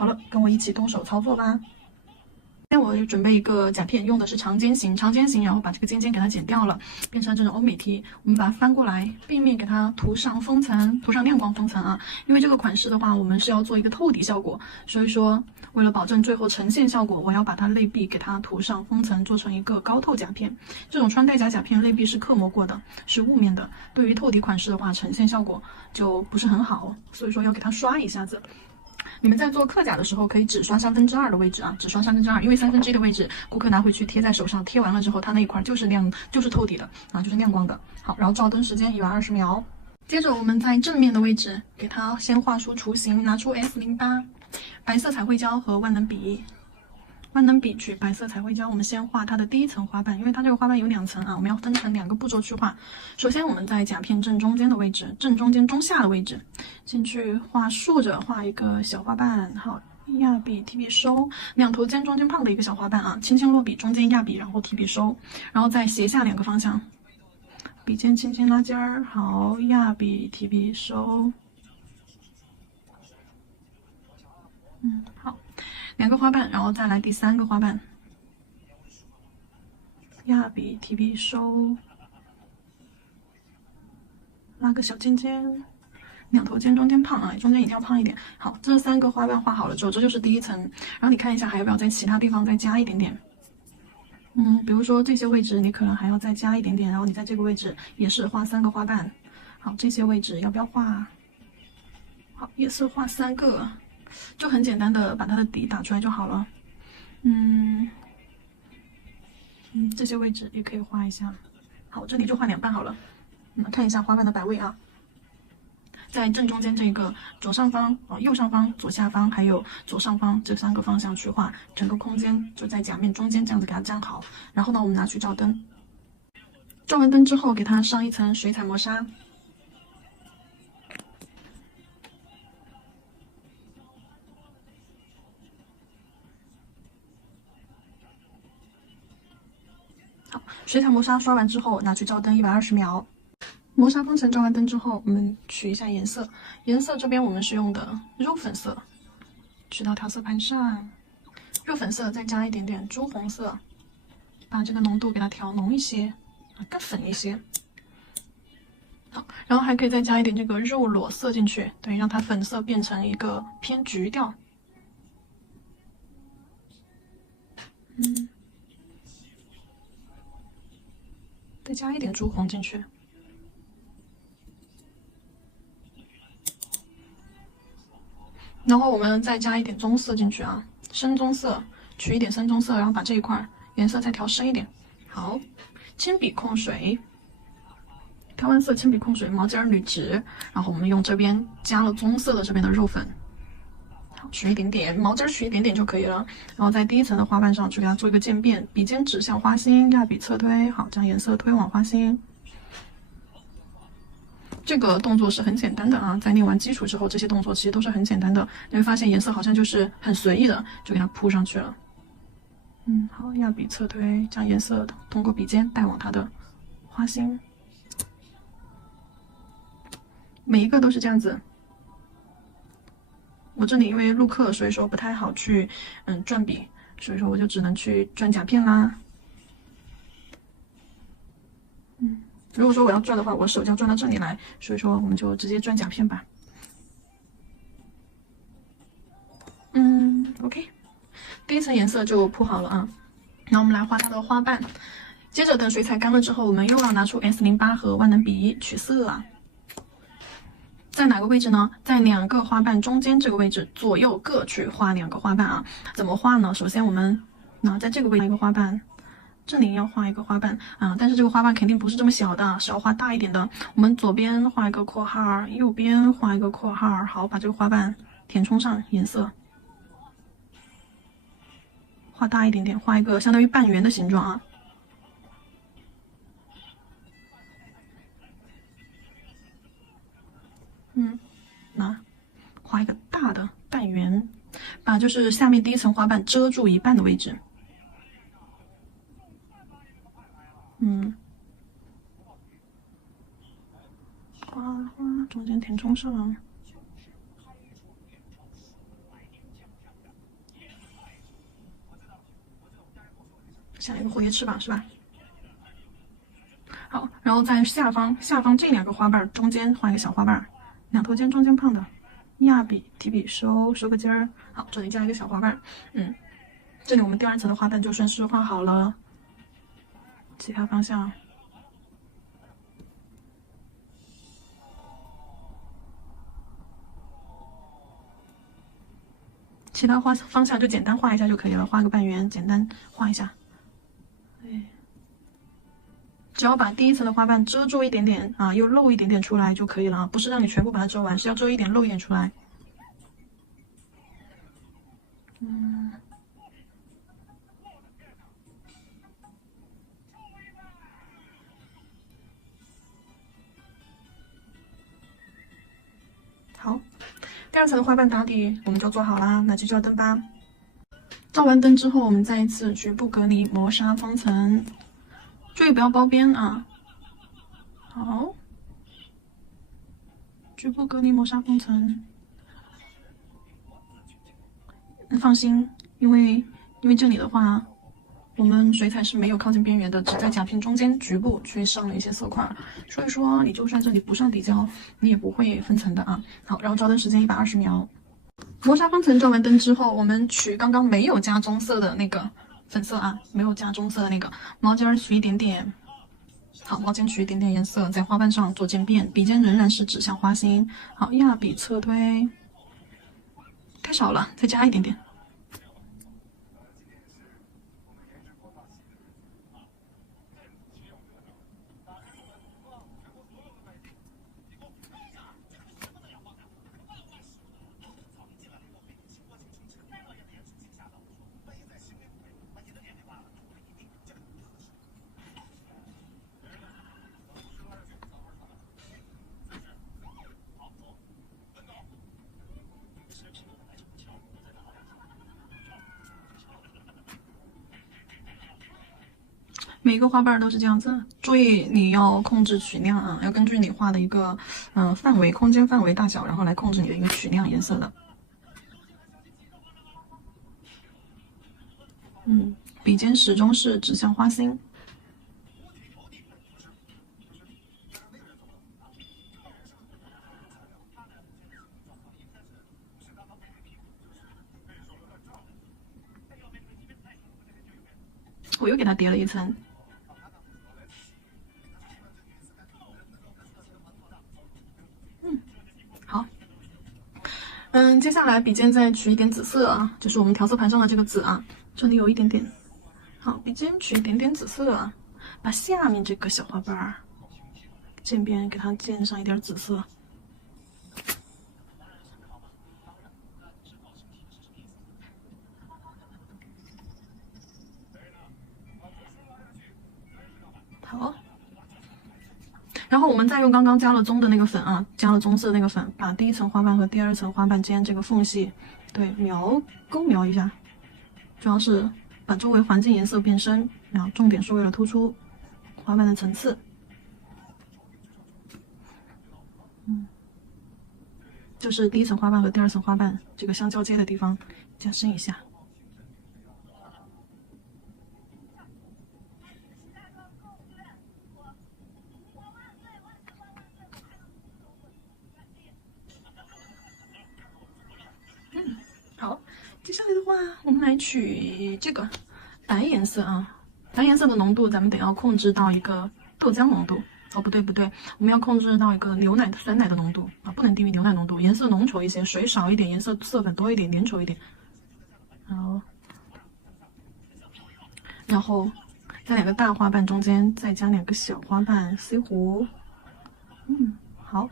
好了，跟我一起动手操作吧。现在我就准备一个甲片，用的是长尖形，然后把这个尖尖给它剪掉了，变成这种欧美 T。我们把它翻过来，背面给它涂上封层，涂上亮光封层啊。因为这个款式的话，我们是要做一个透底效果，所以说为了保证最后呈现效果，我要把它内壁给它涂上封层，做成一个高透甲片。这种穿戴甲片内壁是刻磨过的，是雾面的，对于透底款式的话，呈现效果就不是很好，所以说要给它刷一下子。你们在做刻甲的时候，可以只刷2/3的位置啊，只刷2/3，因为1/3的位置，顾客拿回去贴在手上，贴完了之后，它那一块就是透底的啊，就是亮光的。好，然后照灯时间120秒。接着我们在正面的位置给它先画出雏形，拿出 S08，白色彩绘胶和万能笔。万能笔取白色彩绘胶，我们先画它的第一层花瓣，因为它这个花瓣有2层啊，我们要分成2个步骤去画。首先我们在甲片正中间的位置，正中间中下的位置，进去竖着画一个小花瓣，好，压笔提笔收，两头尖中间胖的一个小花瓣啊，轻轻落笔，中间压笔，然后提笔收，然后再斜下2个方向，笔尖轻轻拉尖儿，好，压笔提笔收，好。2个花瓣，然后再来第3个花瓣，压笔提笔收，拉个小尖尖，两头尖中间胖啊，中间一定要胖一点。好，这3个花瓣画好了之后，这就是第一层。然后你看一下还要不要在其他地方再加一点点。比如说这些位置你可能还要再加一点点，然后你在这个位置也是画3个花瓣。好，这些位置要不要画？好，也是画3个。就很简单的把它的底打出来就好了。这些位置也可以画一下。好，这里就画2瓣好了。我们看一下花瓣的摆位啊，在正中间这个左上方、右上方、左下方还有左上方这3个方向去画，整个空间就在甲面中间这样子给它站好。然后呢，我们拿去照灯，照完灯之后给它上一层水彩磨砂。好，水彩磨砂刷完之后，拿去照灯120秒。磨砂封层照完灯之后，我们取一下颜色。颜色这边我们是用的肉粉色，取到调色盘上。肉粉色再加一点点朱红色，把这个浓度给它调浓一些，更粉一些。好，然后还可以再加一点这个肉裸色进去，对，让它粉色变成一个偏橘调。再加一点朱红进去。然后我们再加一点棕色进去啊，深棕色，取一点深棕色，然后把这一块颜色再调深一点。好，铅笔控水，调完色铅笔控水，毛尖捋直，然后我们用这边加了棕色的这边的肉粉，好，取一点点，毛尖取一点点就可以了。然后在第一层的花瓣上去给它做一个渐变，笔尖指向花心，压笔侧推，好，将颜色推往花心。这个动作是很简单的啊，在练完基础之后，这些动作其实都是很简单的。你会发现颜色好像就是很随意的就给它铺上去了。好，压笔侧推，将颜色通过笔尖带往它的花心。每一个都是这样子。我这里因为录课，所以说不太好去转笔，所以说我就只能去转甲片啦。如果说我要转的话，我手就要转到这里来，所以说我们就直接转甲片吧。OK， 第一层颜色就铺好了啊。然后我们来画它的花瓣，接着等水彩干了之后，我们又要拿出 S08和万能笔取色啊。在哪个位置呢？在2个花瓣中间这个位置，左右各去画2个花瓣啊。怎么画呢？首先我们在这个位置画一个花瓣，这里要画一个花瓣啊，但是这个花瓣肯定不是这么小的，是要画大一点的。我们左边画一个括号，右边画一个括号，好，把这个花瓣填充上颜色，画大一点点，画一个相当于半圆的形状啊。画一个大的半圆，把就是下面第一层花瓣遮住一半的位置。花中间填充上。下一个蝴蝶翅膀是吧？好，然后在下方这2个花瓣中间画一个小花瓣，两头尖中间胖的，压笔提笔收个尖儿。好，这里加一个小花瓣。这里我们第2层的花瓣就顺势画好了，其他方向。其他方向就简单画一下就可以了，画个半圆，简单画一下。对，只要把第1层的花瓣遮住一点点啊，又露一点点出来就可以了，不是让你全部把它遮完，是要遮一点露一点出来。好，第2层的花瓣打底我们就做好啦，那就照灯吧。照完灯之后，我们再一次局部隔离磨砂封层，注意不要包边啊。好，局部隔离磨砂封层。放心，因为这里的话，我们水彩是没有靠近边缘的，只在甲片中间局部去上了一些色块，所以说你就算这里不上底胶，你也不会分层的啊。好，然后照灯时间120秒。磨砂封层照完灯之后，我们取刚刚没有加棕色的那个粉色啊，没有加棕色的那个毛尖取一点点。好，毛尖取一点点颜色，在花瓣上做渐变，笔尖仍然是指向花心。好，压笔侧推，太少了，再加一点点。每一个花瓣都是这样子，注意你要控制取量啊，要根据你画的一个范围、空间范围大小，然后来控制你的一个取量颜色的。笔尖始终是指向花心。我又给它叠了一层。好。接下来笔尖再取一点紫色啊，就是我们调色盘上的这个紫啊，这里有一点点。好，笔尖取一点点紫色啊，把下面这个小花瓣渐变给它溅上一点紫色。好，然后我们再用刚刚加了棕的那个粉啊，加了棕色的那个粉，把第1层花瓣和第2层花瓣间这个缝隙，对，勾描一下，主要是把周围环境颜色变深，然后重点是为了突出花瓣的层次。就是第1层花瓣和第2层花瓣这个相交接的地方加深一下。好，接下来的话，我们来取这个白颜色啊，白颜色的浓度咱们得要控制到一个豆浆浓度。哦，不对，我们要控制到一个牛奶酸奶的浓度啊，不能低于牛奶浓度，颜色浓稠一些，水少一点，颜色色粉多一点，粘稠一点。好，然后在2个大花瓣中间再加2个小花瓣 C 弧。好，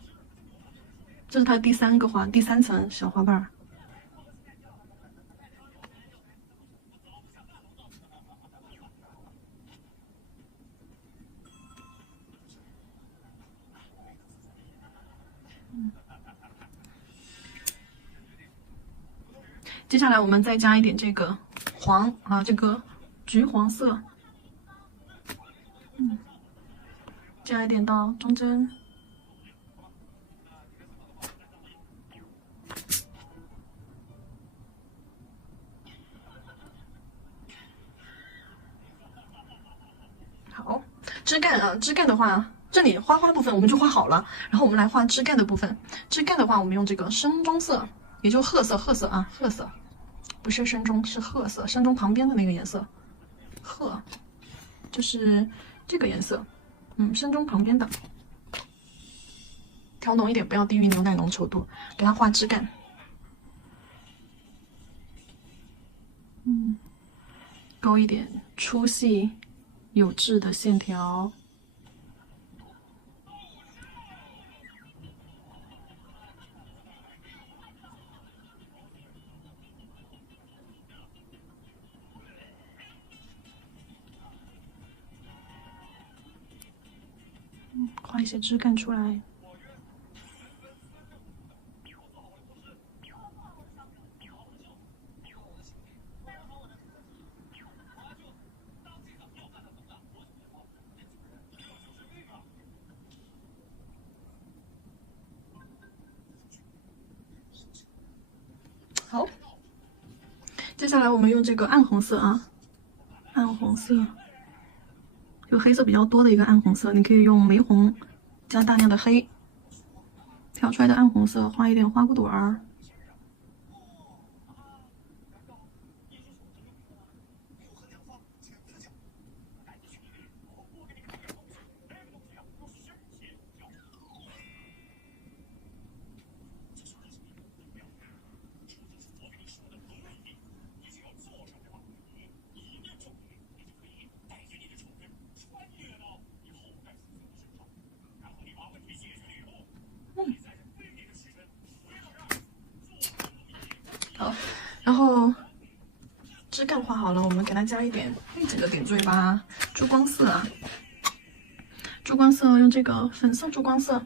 这是它第3层小花瓣。接下来我们再加一点这个黄啊，这个橘黄色，加一点到中间。枝干啊，枝干的话，这里花花部分我们就画好了，然后我们来画枝干的部分。枝干的话，我们用这个深棕色，也就褐色，褐色啊，褐色，不是深棕，是褐色，深棕旁边的那个颜色，褐，就是这个颜色，深棕旁边的，调浓一点，不要低于牛奶浓稠度，给它画枝干。勾一点粗细有致的线条。画一些枝干出来。好，接下来我们用这个暗红色啊，暗红色，就黑色比较多的一个暗红色，你可以用玫红加大量的黑，调出来的暗红色画一点花骨朵儿。好，然后枝干画好了，我们给它加一点背景的点缀吧。珠光色啊，珠光色用这个粉色珠光色，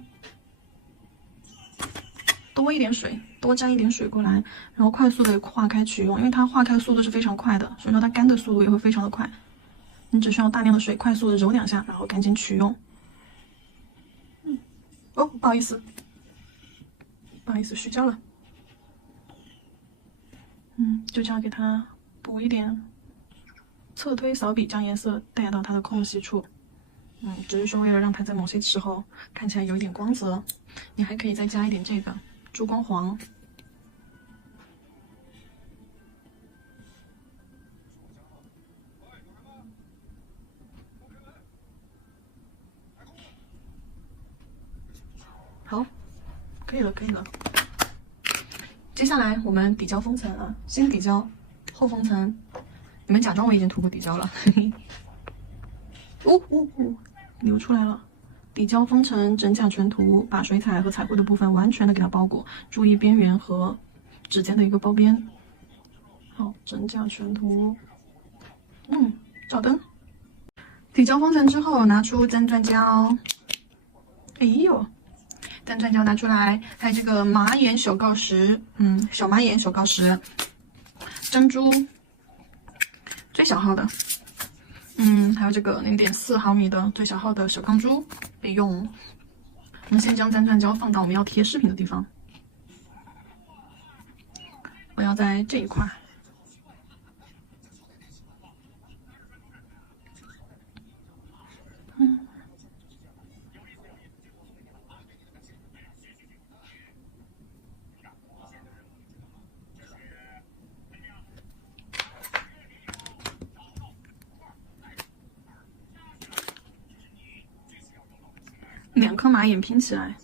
多一点水，多沾一点水过来，然后快速的化开取用，因为它化开速度是非常快的，所以说它干的速度也会非常的快。你只需要大量的水，快速的揉两下，然后赶紧取用。哦，不好意思，虚焦了。就这样给它补一点，侧推扫笔将颜色带到它的空隙处。只是说为了让它在某些时候看起来有一点光泽，你还可以再加一点这个珠光黄。好，可以了，可以了。接下来我们底胶封层啊，先底胶，后封层。你们假装我已经涂过底胶了，流出来了。底胶封层，真假全涂，把水彩和彩绘的部分完全的给它包裹，注意边缘和指尖的一个包边。好，真假全涂。照灯。底胶封层之后，拿出真钻胶。哎呦！真钻胶拿出来，还有这个马眼小锆石，小马眼小锆石，珍珠最小号的，还有这个0.4毫米的最小号的小钢珠备用。我们先将真钻胶放到我们要贴饰品的地方，我要在这一块。2颗马眼拼起来。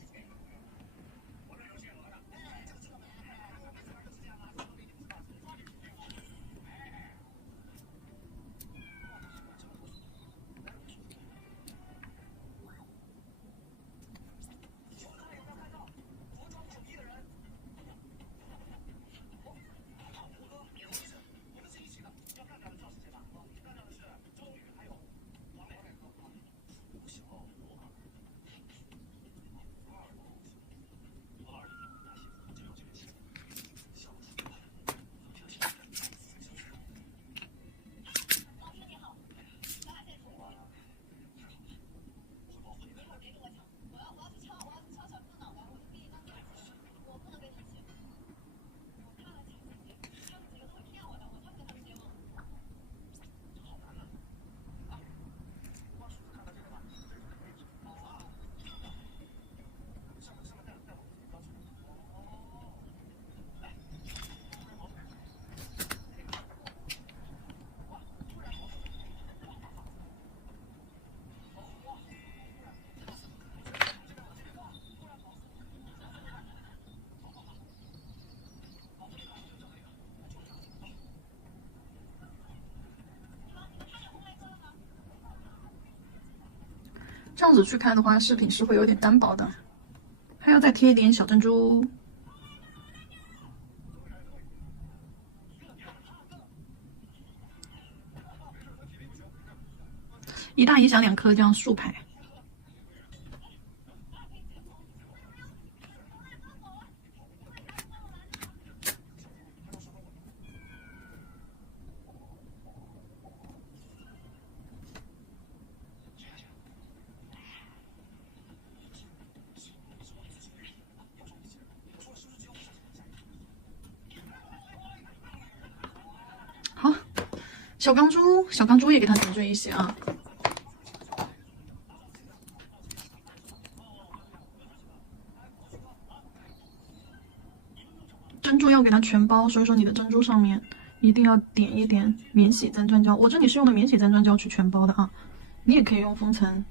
这样子去看的话，饰品是会有点单薄的，还要再贴一点小珍珠。一大一小2颗，这样竖排。好，小钢珠也给它点缀一些啊。珍珠要给它全包，所以说你的珍珠上面一定要点一点免洗缪钻胶。我这里是用的免洗缪钻胶去全包的啊，你也可以用封层。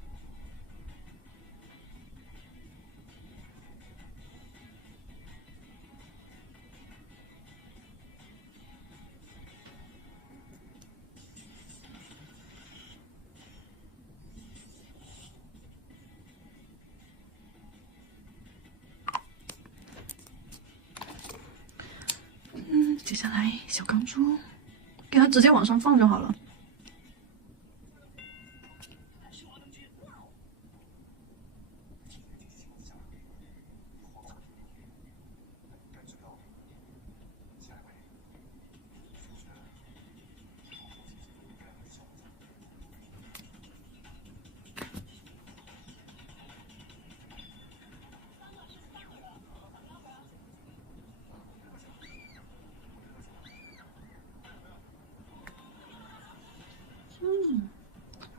接下来小钢珠，给它直接往上放就好了。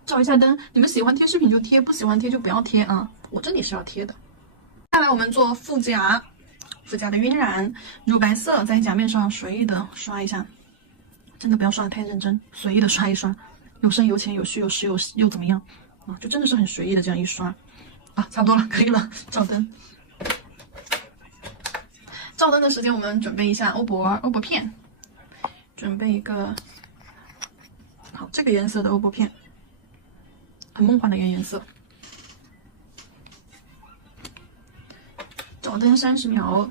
照一下灯，你们喜欢贴饰品就贴，不喜欢贴就不要贴啊。我这里是要贴的。下来我们做副甲，副甲的晕染，乳白色在甲面上随意的刷一下，真的不要刷的太认真，随意的刷一刷，有深有浅有虚有实又怎么样啊？就真的是很随意的这样一刷啊，差不多了，可以了，照灯。照灯的时间，我们准备一下欧泊片，准备一个好这个颜色的欧泊片。很梦幻的一个颜色，照灯30秒。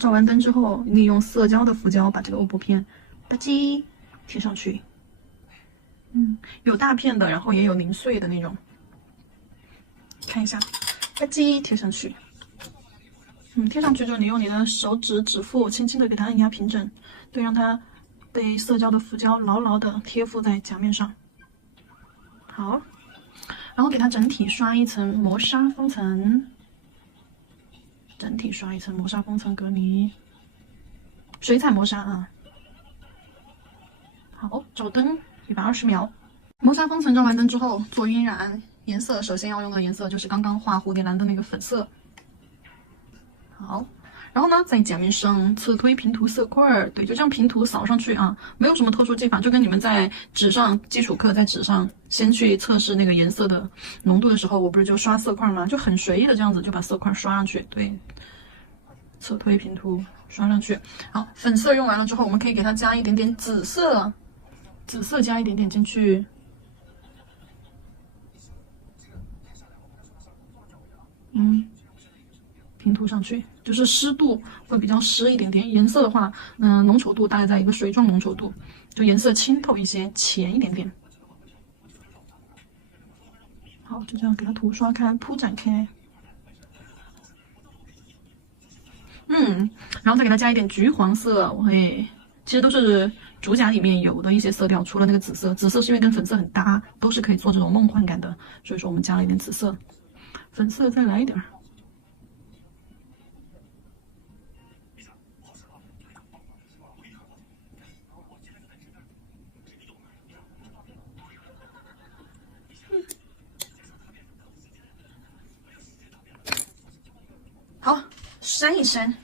照完灯之后，利用色胶的浮胶把这个欧泊片吧唧贴上去。有大片的，然后也有零碎的那种。看一下，吧唧贴上去。贴上去之后，你用你的手指指腹轻轻的给它按压平整，对，让它被色胶的浮胶牢牢的贴附在甲面上。好。然后给它整体刷一层磨砂封层，整体刷一层磨砂封层隔离，水彩磨砂啊。好，照灯120秒。磨砂封层照完灯之后做晕染，颜色首先要用的颜色就是刚刚画蝴蝶兰的那个粉色。好。然后呢，在甲面上侧推平涂色块，对，就这样平涂扫上去啊，没有什么特殊技法，就跟你们在纸上基础课在纸上先去测试那个颜色的浓度的时候，我不是就刷色块吗？就很随意的这样子就把色块刷上去，对，侧推平涂刷上去。好，粉色用完了之后，我们可以给它加一点点紫色，紫色加一点点进去。平涂上去，就是湿度会比较湿一点点。颜色的话，浓稠度大概在一个水状浓稠度，就颜色清透一些，浅一点点。好，就这样给它涂刷开，铺展开。然后再给它加一点橘黄色，我会，其实都是主甲里面有的一些色调，除了那个紫色，紫色是因为跟粉色很搭，都是可以做这种梦幻感的，所以说我们加了一点紫色，粉色再来一点。好，扇一扇，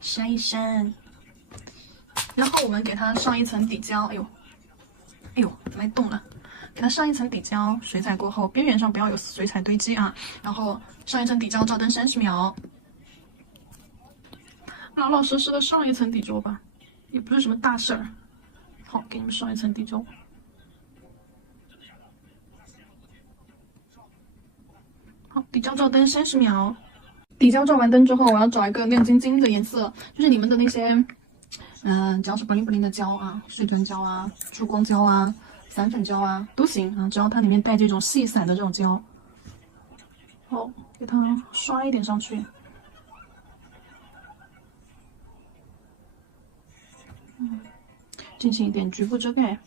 扇一扇，然后我们给它上一层底胶。哎呦，没动了。给它上一层底胶，水彩过后，边缘上不要有水彩堆积啊。然后上一层底胶，照灯30秒，老老实实的上一层底胶吧，也不是什么大事儿。好，给你们上一层底胶。好，底胶照灯30秒。底胶照完灯之后，我要找一个亮晶晶的颜色，就是你们的那些，只要是不灵不灵的胶啊，碎砖胶啊、珠光胶啊、散粉胶啊都行啊，只要它里面带这种细散的这种胶。好，给它刷一点上去。进行一点局部遮盖。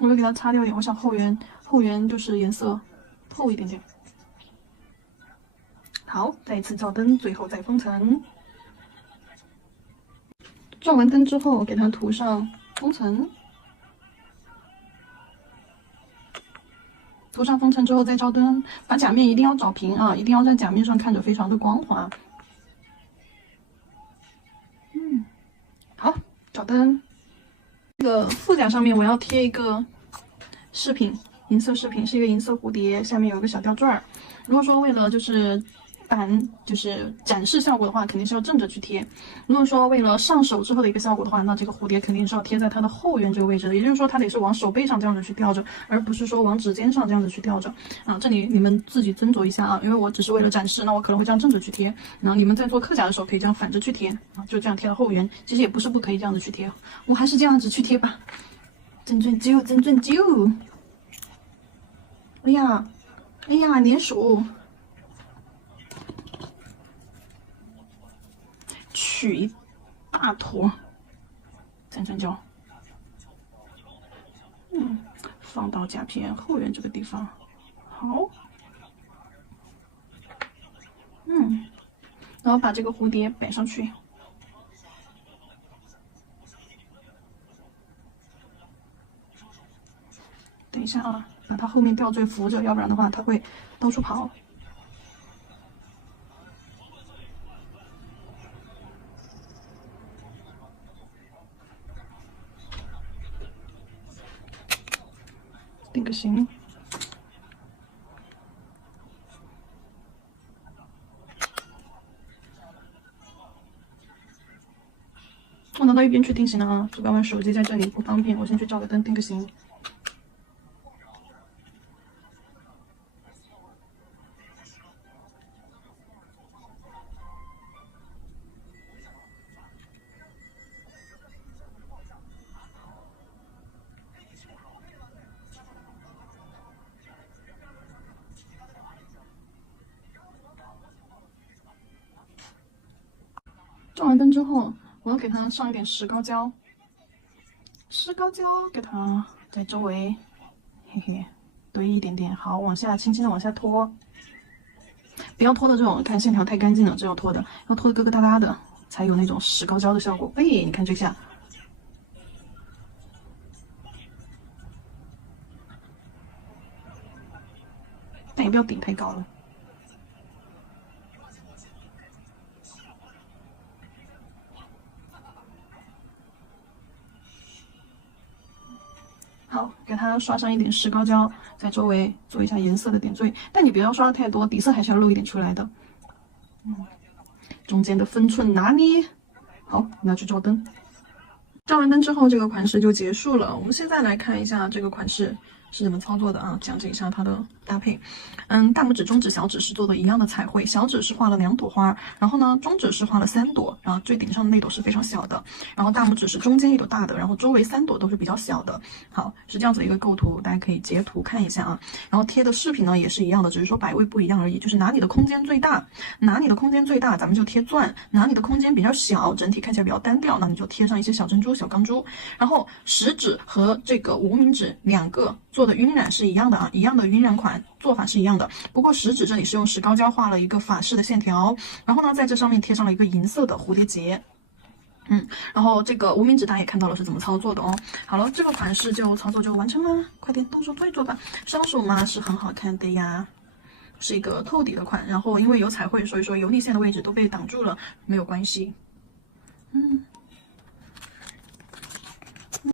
我会给它擦掉一点，我想后缘就是颜色透一点点。好，再一次照灯，最后再封层。照完灯之后，给它涂上封层。涂上封层之后再照灯，把甲面一定要找平啊，一定要在甲面上看着非常的光滑。好，照灯。这个副甲上面我要贴一个饰品，银色饰品是一个银色蝴蝶，下面有一个小吊坠儿。如果说为了就是展示效果的话，肯定是要正着去贴。如果说为了上手之后的一个效果的话，那这个蝴蝶肯定是要贴在它的后缘这个位置的，也就是说它得是往手背上这样子去吊着，而不是说往指尖上这样子去吊着啊。这里你们自己斟酌一下啊，因为我只是为了展示，那我可能会这样正着去贴，然后你们在做客甲的时候可以这样反着去贴啊，就这样贴到后缘，其实也不是不可以这样子去贴，我还是这样子去贴吧。真就，哎呀，粘手。取一大坨粘胶，放到甲片后缘这个地方。好，然后把这个蝴蝶摆上去。等一下啊，把它后面吊坠扶着，要不然的话它会到处跑。定个型。我拿到一边去定型了啊，主要玩手机在这里不方便，我先去照个灯定个型。照完灯之后，我要给它上一点石膏胶，给它在周围，堆一点点。好，往下轻轻的往下拖，不要拖的这种，看线条太干净了，这要拖的，要拖的疙疙瘩瘩的，才有那种石膏胶的效果。你看这下，但也不要顶太高了。好，给它刷上一点石膏胶，在周围做一下颜色的点缀，但你不要刷的太多，底色还是要露一点出来的。中间的分寸拿捏好，拿去照灯。照完灯之后，这个款式就结束了。我们现在来看一下这个款式是怎么操作的啊？讲解一下它的搭配。大拇指、中指、小指是做的一样的彩绘，小指是画了2朵花，然后呢，中指是画了3朵，然后最顶上的那朵是非常小的，然后大拇指是中间一朵大的，然后周围3朵都是比较小的。好，是这样子一个构图，大家可以截图看一下啊。然后贴的饰品呢也是一样的，只是说摆位不一样而已，就是拿你的空间最大，咱们就贴钻；拿你的空间比较小，整体看起来比较单调，那你就贴上一些小珍珠、小钢珠。然后食指和这个无名指2个做的晕染是一样的啊，一样的晕染款做法是一样的。不过食指这里是用石膏胶画了一个法式的线条，然后呢，在这上面贴上了一个银色的蝴蝶结。然后这个无名指大家也看到了是怎么操作的哦。好了，这个款式就操作就完成了，快点动手做一做吧。上手嘛是很好看的呀，是一个透底的款，然后因为有彩绘，所以说油腻线的位置都被挡住了，没有关系。